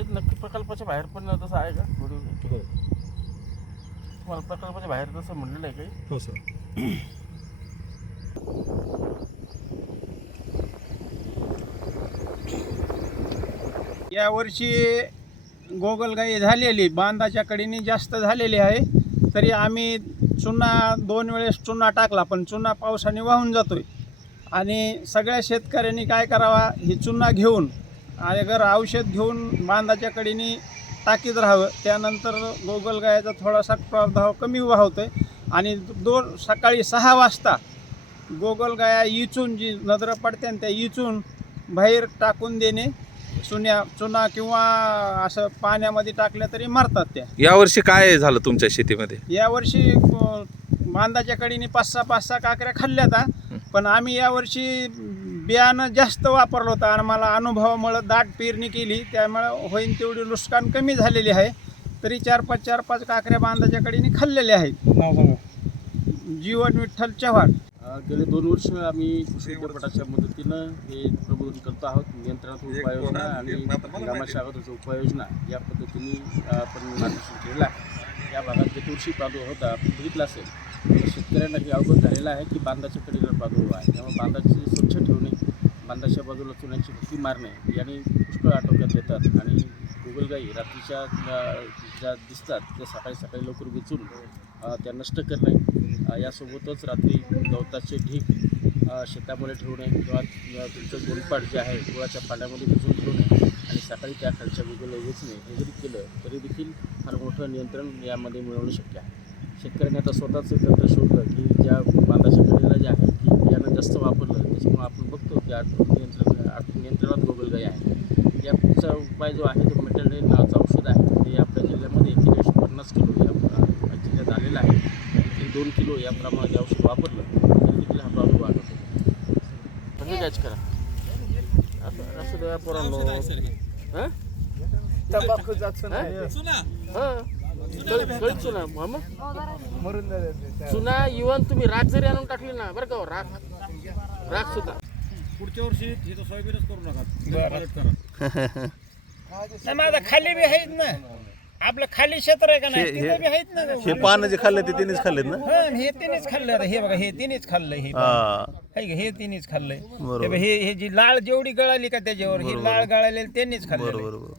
काही नक्की प्रकल्पाच्या बाहेर पण तसं आहे का व्हिडिओ? हो तुम्हाला प्रकल्पाच्या बाहेर तसं म्हणलेलं आहे काही? हो सर. यावर्षी गोगलगाई झालेली बांधाच्या कडेने जास्त झालेली आहे. तरी आम्ही चुना 2 वेळेस चुना टाकला, पण चुना पावसाने वाहून जातोय. आणि सगळ्या शेतकऱ्यांनी काय करावा, ही चुना घेऊन अगर औषध घेऊन बांधाच्या कडेने टाकीत राहावं. त्यानंतर गोगलगायचा थोडासा प्रादुर्भाव कमी व्हावतोय. आणि सकाळी 6 वाजता गोगलगाया इचून जी नजर पडते त्या इचून बाहेर टाकून देणे. चुना किंवा असं पाण्यामध्ये टाकल्या तरी मरतात त्या. यावर्षी काय झालं तुमच्या शेतीमध्ये? यावर्षी बांधाच्या कडेने 5-6 काकऱ्या खाल्ल्यात. पण आम्ही यावर्षी बियाणं जास्त वापरलं होतं आणि मला अनुभवामुळे दाट पेरणी केली, त्यामुळे होईन तेवढी नुकसान कमी झालेली आहे. तरी 4-5 काकऱ्या बांधाच्या कडेने खाल्लेल्या आहेत. नाव सांगा. जीवन विठ्ठल चव्हाण. गेले 2 वर्ष आम्ही कृषी विद्यापीठाच्या मदतीनं हे प्रबोधन करतो आहोत. नियंत्रणात्मक उपाययोजना आणि हंगामाच्या अगोदरच्या उपाययोजना या पद्धतीने आपण मार्गदर्शन केलेलं आहे. या भागात जे तुळशी प्रादुर्भाव होता आपण बघितला असेल. शेतकऱ्यांना हे अवगत झालेलं आहे की बांधाच्या कडेला प्रादुर्भाव आहे. त्यामुळे बांधाची स्वच्छ ठेवणे, बांधाच्या बाजूला चुन्याची भुकी मारणे याने पुष्कळ आटोक्यात येतात. आणि गोगलगाई रात्रीच्या ज्या दिसतात त्या सकाळी लवकर वेचून त्या नष्ट करणे. यासोबतच रात्री गवताचे ढीक शेतामध्ये ठेवणे किंवा तुमचं गोलपाट जे आहे गुळाच्या पाण्यामध्ये भिजवून ठेवणे आणि सकाळी त्या खालच्या गोगलगाई वेचणे हे जरी केलं तरी देखील फार मोठं नियंत्रण यामध्ये मिळवणं शक्य आहे. शेतकऱ्यांनी आता स्वतःच तंत्र शोधलं की ज्या बांधाच्या कडेला जे आहे की बियाणं जास्त वापरलं त्याच्यामुळे आपण बघतो की नियंत्रणात गोगलगाई आहे. या पुढचा उपाय जो आहे तो मेटलडेन नावाचं औषध आहे. ते आपल्या जिल्ह्यामध्ये 50 किलो या जिल्ह्यात आलेलं आहे. 2 किलो या प्रमाणात औषध वापरलं तर देखील हा प्रादुर्भाव वाढतो. म्हणजे कॅच करा असं द्या पोरांनो. तंबाखू जात नाही. चुना चुना इव्हन तुम्ही राख जरी आणून टाकली ना बरं का, राख सुद्धा पुढच्या वर्षी तिथं सोयाबीनच करू नका. माझा खाली बी आहेत ना, आपलं खाली क्षेत्र आहे का नाही, तिथे बी आहेत ना. हे पानं जे खाल्ले ते तिनेच खाल्लेत ना? हे तिनेच खाल्लं. हे बघा, हे तिनेच खाल्लंय. हे तिनेच खाल्लंय. हे जी लाळ जेवढी गळाली का त्याच्यावर ही लाळ गळालेली त्यांनीच खाल्लं. बरोबर.